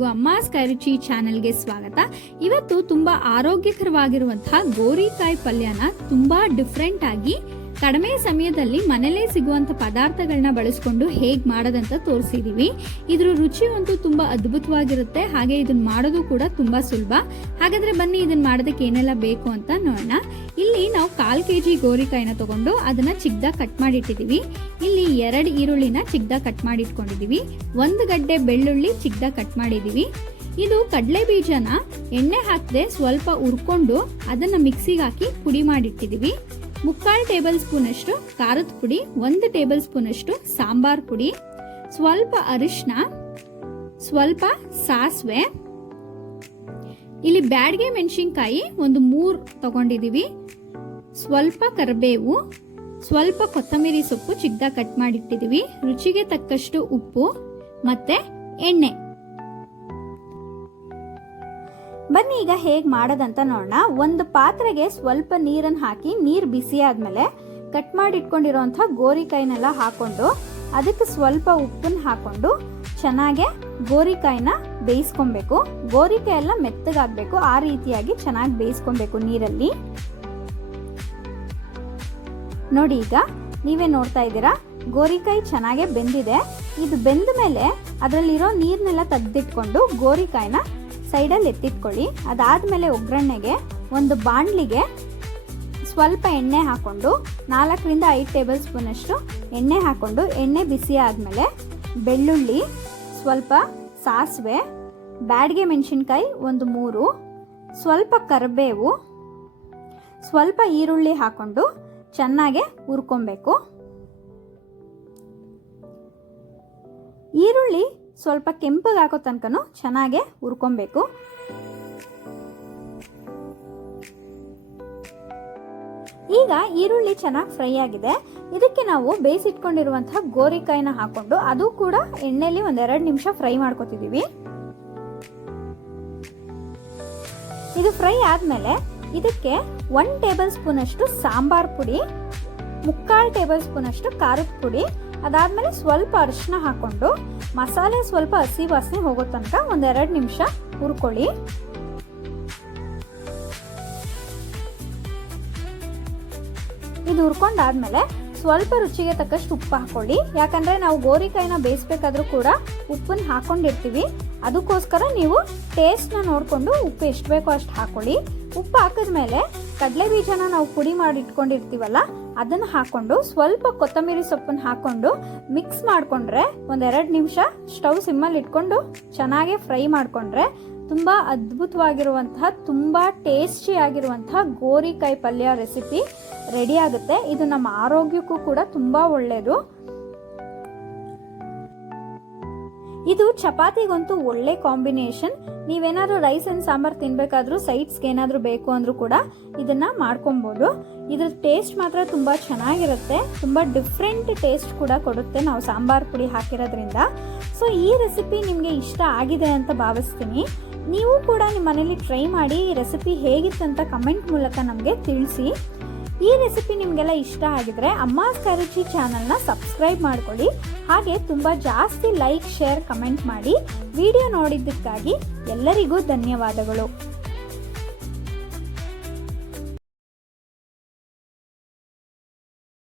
ಎಲ್ಲರಿಗೂ ಅಮ್ಮಾಸ್ ಕೈರುಚಿ ಚಾನೆಲ್ಗೆ ಸ್ವಾಗತ. ಇವತ್ತು ತುಂಬಾ ಆರೋಗ್ಯಕರವಾಗಿರುವಂತಹ ಗೋರಿಕಾಯಿ ಪಲ್ಯನ ತುಂಬಾ ಡಿಫ್ರೆಂಟ್ ಆಗಿ ಕಡಿಮೆ ಸಮಯದಲ್ಲಿ ಮನೆಯಲ್ಲೇ ಸಿಗುವಂತ ಪದಾರ್ಥಗಳನ್ನ ಬಳಸಿಕೊಂಡು ಹೇಗೆ ಮಾಡೋದಂತ ತೋರಿಸಿದೀವಿ. ಇದ್ರ ರುಚಿ ಅಂತೂ ತುಂಬಾ ಅದ್ಭುತವಾಗಿರುತ್ತೆ, ಹಾಗೆ ಇದನ್ನ ಮಾಡೋದು ಕೂಡ ತುಂಬಾ ಸುಲಭ. ಹಾಗಾದ್ರೆ ಬನ್ನಿ ಇದನ್ನ ಮಾಡೋದಕ್ಕೆ ಏನೆಲ್ಲ ಬೇಕು ಅಂತ ನೋಡೋಣ. ಇಲ್ಲಿ ನಾವು 1/4 kg ಗೋರಿಕಾಯಿನ ತಗೊಂಡು ಅದನ್ನ ಚಿಕ್ಕದಾಗಿ ಕಟ್ ಮಾಡಿ ಇಟ್ಟಿದೀವಿ. ಇಲ್ಲಿ 2 ಈರುಳ್ಳಿನ ಚಿಕ್ಕದಾಗಿ ಕಟ್ ಮಾಡಿ ಇಟ್ಕೊಂಡಿದೀವಿ. 1 ಗಡ್ಡೆ ಬೆಳ್ಳುಳ್ಳಿ ಚಿಕ್ಕದಾಗಿ ಕಟ್ ಮಾಡಿದೀವಿ. ಇದು ಕಡಲೆ ಬೀಜನ ಎಣ್ಣೆ ಹಾಕದೆ ಸ್ವಲ್ಪ ಹುರ್ಕೊಂಡು ಅದನ್ನ ಮಿಕ್ಸಿಗೆ ಹಾಕಿ ಪುಡಿ ಮಾಡಿಟ್ಟಿದೀವಿ. 3/4 ಟೇಬಲ್ ಸ್ಪೂನ್ ಅಷ್ಟು ಖಾರದ ಪುಡಿ, 1 ಟೇಬಲ್ ಸ್ಪೂನ್ ಅಷ್ಟು ಸಾಂಬಾರ್ ಪುಡಿ, ಸ್ವಲ್ಪ ಅರಿಶಿನ, ಸ್ವಲ್ಪ ಸಾಸಿವೆ, ಇಲ್ಲಿ ಬ್ಯಾಡಗೆ ಮೆಣಸಿನಕಾಯಿ 3 ತಗೊಂಡಿದೀವಿ, ಸ್ವಲ್ಪ ಕರಿಬೇವು, ಸ್ವಲ್ಪ ಕೊತ್ತಂಬರಿ ಸೊಪ್ಪು ಚಿಕ್ಕದಾಗಿ ಕಟ್ ಮಾಡಿಟ್ಟಿದೀವಿ, ರುಚಿಗೆ ತಕ್ಕಷ್ಟು ಉಪ್ಪು ಮತ್ತೆ ಎಣ್ಣೆ. ಬನ್ನಿ ಈಗ ಹೇಗೆ ಮಾಡೋದಂತ ನೋಡೋಣ. ಒಂದು ಪಾತ್ರೆಗೆ ಸ್ವಲ್ಪ ನೀರನ್ನು ಹಾಕಿ ನೀರು ಬಿಸಿ ಆದ್ಮೇಲೆ ಕಟ್ ಮಾಡಿ ಇಟ್ಕೊಂಡಿರೋಂಥ ಗೋರಿಕಾಯಿನೆಲ್ಲ ಹಾಕೊಂಡು ಅದಕ್ಕೆ ಸ್ವಲ್ಪ ಉಪ್ಪನ್ನು ಹಾಕೊಂಡು ಚೆನ್ನಾಗಿ ಗೋರಿಕಾಯಿನ ಬೇಯಿಸ್ಕೊಬೇಕು. ಗೋರಿಕಾಯಿ ಎಲ್ಲ ಮೆತ್ತಗಾಗಬೇಕು, ಆ ರೀತಿಯಾಗಿ ಚೆನ್ನಾಗಿ ಬೇಯಿಸ್ಕೊಬೇಕು ನೀರಲ್ಲಿ. ನೋಡಿ, ಈಗ ನೀವೇ ನೋಡ್ತಾ ಇದ್ದೀರಾ, ಗೋರಿಕಾಯಿ ಚೆನ್ನಾಗೆ ಬೆಂದಿದೆ. ಇದು ಬೆಂದ ಮೇಲೆ ಅದರಲ್ಲಿರೋ ನೀರನ್ನೆಲ್ಲ ತೆಗೆದಿಟ್ಕೊಂಡು ಗೋರಿಕಾಯಿನ ಸೈಡಲ್ಲಿ ಎತ್ತಿಟ್ಕೊಳ್ಳಿ. ಅದಾದ್ಮೇಲೆ ಒಗ್ಗರಣೆಗೆ ಒಂದು ಬಾಣಲಿಗೆ ಸ್ವಲ್ಪ ಎಣ್ಣೆ ಹಾಕೊಂಡು 4 ರಿಂದ 5 ಟೇಬಲ್ ಸ್ಪೂನ್ ಅಷ್ಟು ಎಣ್ಣೆ ಹಾಕೊಂಡು ಎಣ್ಣೆ ಬಿಸಿ ಆದ್ಮೇಲೆ ಬೆಳ್ಳುಳ್ಳಿ, ಸ್ವಲ್ಪ ಸಾಸಿವೆ, ಬ್ಯಾಡಗೆ ಮೆಣಸಿನಕಾಯಿ 3, ಸ್ವಲ್ಪ ಕರಿಬೇವು, ಸ್ವಲ್ಪ ಈರುಳ್ಳಿ ಹಾಕೊಂಡು ಚೆನ್ನಾಗಿ ಹುರ್ಕೊಬೇಕು. ಈರುಳ್ಳಿ ಸ್ವಲ್ಪ ಕೆಂಪಗಾಗೋ ತನಕನೂ ಚೆನ್ನಾಗಿ ಹುರ್ಕೊಬೇಕು. ಈಗ ಈರುಳ್ಳಿ ಚೆನ್ನಾಗಿ ಫ್ರೈ ಆಗಿದೆ. ಇದಕ್ಕೆ ನಾವು ಬೇಯಿಸಿಟ್ಕೊಂಡಿರುವಂತಹ ಗೋರಿಕಾಯಿನ ಹಾಕೊಂಡು ಅದು ಕೂಡ ಎಣ್ಣೆಲಿ 1-2 ನಿಮಿಷ ಫ್ರೈ ಮಾಡ್ಕೊತಿದೀವಿ. ಇದು ಫ್ರೈ ಆದ್ಮೇಲೆ ಇದಕ್ಕೆ 1 ಟೇಬಲ್ ಸ್ಪೂನ್ ಅಷ್ಟು ಸಾಂಬಾರ್ ಪುಡಿ, 3/4 ಟೇಬಲ್ ಸ್ಪೂನ್ ಅಷ್ಟು ಖಾರದ ಪುಡಿ, ಅದಾದ್ಮೇಲೆ ಸ್ವಲ್ಪ ಅರಿಶಿನ ಹಾಕೊಂಡು ಮಸಾಲೆ ಸ್ವಲ್ಪ ಹಸಿ ವಾಸನೆ ಹೋಗೋ ತನಕ 1-2 ನಿಮಿಷ ಹುರ್ಕೊಳ್ಳಿ. ಇದು ಹುರ್ಕೊಂಡಾದ್ಮೇಲೆ ಸ್ವಲ್ಪ ರುಚಿಗೆ ತಕ್ಕಷ್ಟು ಉಪ್ಪು ಹಾಕೊಳ್ಳಿ. ಯಾಕಂದ್ರೆ ನಾವು ಗೋರಿಕಾಯಿನ ಬೇಯಿಸ್ಬೇಕಾದ್ರೂ ಕೂಡ ಉಪ್ಪನ್ನು ಹಾಕೊಂಡಿರ್ತೀವಿ. ಅದಕ್ಕೋಸ್ಕರ ನೀವು ಟೇಸ್ಟ್ನ ನೋಡಿಕೊಂಡು ಉಪ್ಪು ಎಷ್ಟು ಬೇಕೋ ಅಷ್ಟು ಹಾಕೊಳ್ಳಿ. ಉಪ್ಪು ಹಾಕಿದ್ಮೇಲೆ ಕಡಲೆ ಬೀಜನ ನಾವು ಪುಡಿ ಮಾಡಿ ಇಟ್ಕೊಂಡಿರ್ತೀವಲ್ಲ ಅದನ್ನು ಹಾಕೊಂಡು ಸ್ವಲ್ಪ ಕೊತ್ತಂಬರಿ ಸೊಪ್ಪನ್ನು ಹಾಕೊಂಡು ಮಿಕ್ಸ್ ಮಾಡಿಕೊಂಡ್ರೆ 1-2 ನಿಮಿಷ ಸ್ಟವ್ ಸಿಮ್ಮಲ್ಲಿ ಇಟ್ಕೊಂಡು ಚೆನ್ನಾಗಿ ಫ್ರೈ ಮಾಡಿಕೊಂಡ್ರೆ ತುಂಬ ಅದ್ಭುತವಾಗಿರುವಂತಹ ತುಂಬ ಟೇಸ್ಟಿ ಆಗಿರುವಂತಹ ಗೋರಿಕಾಯಿ ಪಲ್ಯ ರೆಸಿಪಿ ರೆಡಿ ಆಗುತ್ತೆ. ಇದು ನಮ್ಮ ಆರೋಗ್ಯಕ್ಕೂ ಕೂಡ ತುಂಬ ಒಳ್ಳೆಯದು. ಇದು ಚಪಾತಿಗಂತೂ ಒಳ್ಳೆ ಕಾಂಬಿನೇಷನ್. ನೀವೇನಾದ್ರೂ ರೈಸ್ ಅಂಡ್ ಸಾಂಬಾರ್ ತಿನ್ಬೇಕಾದ್ರೂ ಸೈಡ್ಸ್ಗೆ ಏನಾದರೂ ಬೇಕು ಅಂದ್ರೂ ಕೂಡ ಇದನ್ನ ಮಾಡ್ಕೊಬೋದು. ಇದ್ರ ಟೇಸ್ಟ್ ಮಾತ್ರ ತುಂಬ ಚೆನ್ನಾಗಿರುತ್ತೆ, ತುಂಬ ಡಿಫ್ರೆಂಟ್ ಟೇಸ್ಟ್ ಕೂಡ ಕೊಡುತ್ತೆ ನಾವು ಸಾಂಬಾರ್ ಪುಡಿ ಹಾಕಿರೋದ್ರಿಂದ. ಸೊ ಈ ರೆಸಿಪಿ ನಿಮಗೆ ಇಷ್ಟ ಆಗಿದೆ ಅಂತ ಭಾವಿಸ್ತೀನಿ. ನೀವು ಕೂಡ ನಿಮ್ಮ ಮನೇಲಿ ಟ್ರೈ ಮಾಡಿ ಈ ರೆಸಿಪಿ ಹೇಗಿತ್ತಂತ ಕಮೆಂಟ್ ಮೂಲಕ ನಮಗೆ ತಿಳಿಸಿ. ಈ ರೆಸಿಪಿ ನಿಮಗೆಲ್ಲ ಇಷ್ಟ ಆಗಿದ್ರೆ ಅಮ್ಮಾಸ್ ಕೈರುಚಿ ಚಾನಲ್ನ ಸಬ್ಸ್ಕ್ರೈಬ್ ಮಾಡ್ಕೊಳ್ಳಿ. ಹಾಗೆ ತುಂಬ ಜಾಸ್ತಿ ಲೈಕ್, ಶೇರ್, ಕಮೆಂಟ್ ಮಾಡಿ. ವಿಡಿಯೋ ನೋಡಿದ್ದಕ್ಕಾಗಿ ಎಲ್ಲರಿಗೂ ಧನ್ಯವಾದಗಳು.